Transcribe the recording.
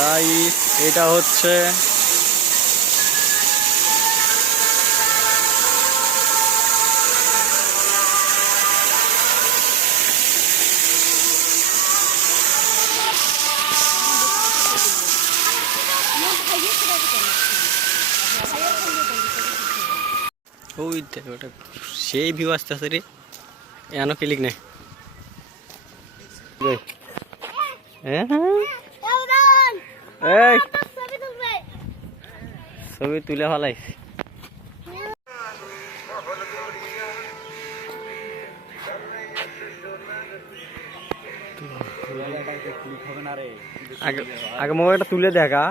guys এটা হচ্ছে ওই দেখো ওটা সেই ভিউ আসতেছে রে এনো ক্লিক নেই এই ছবি তুলে ফেলাইছি আগে মোবাইলটা তুলে দেখা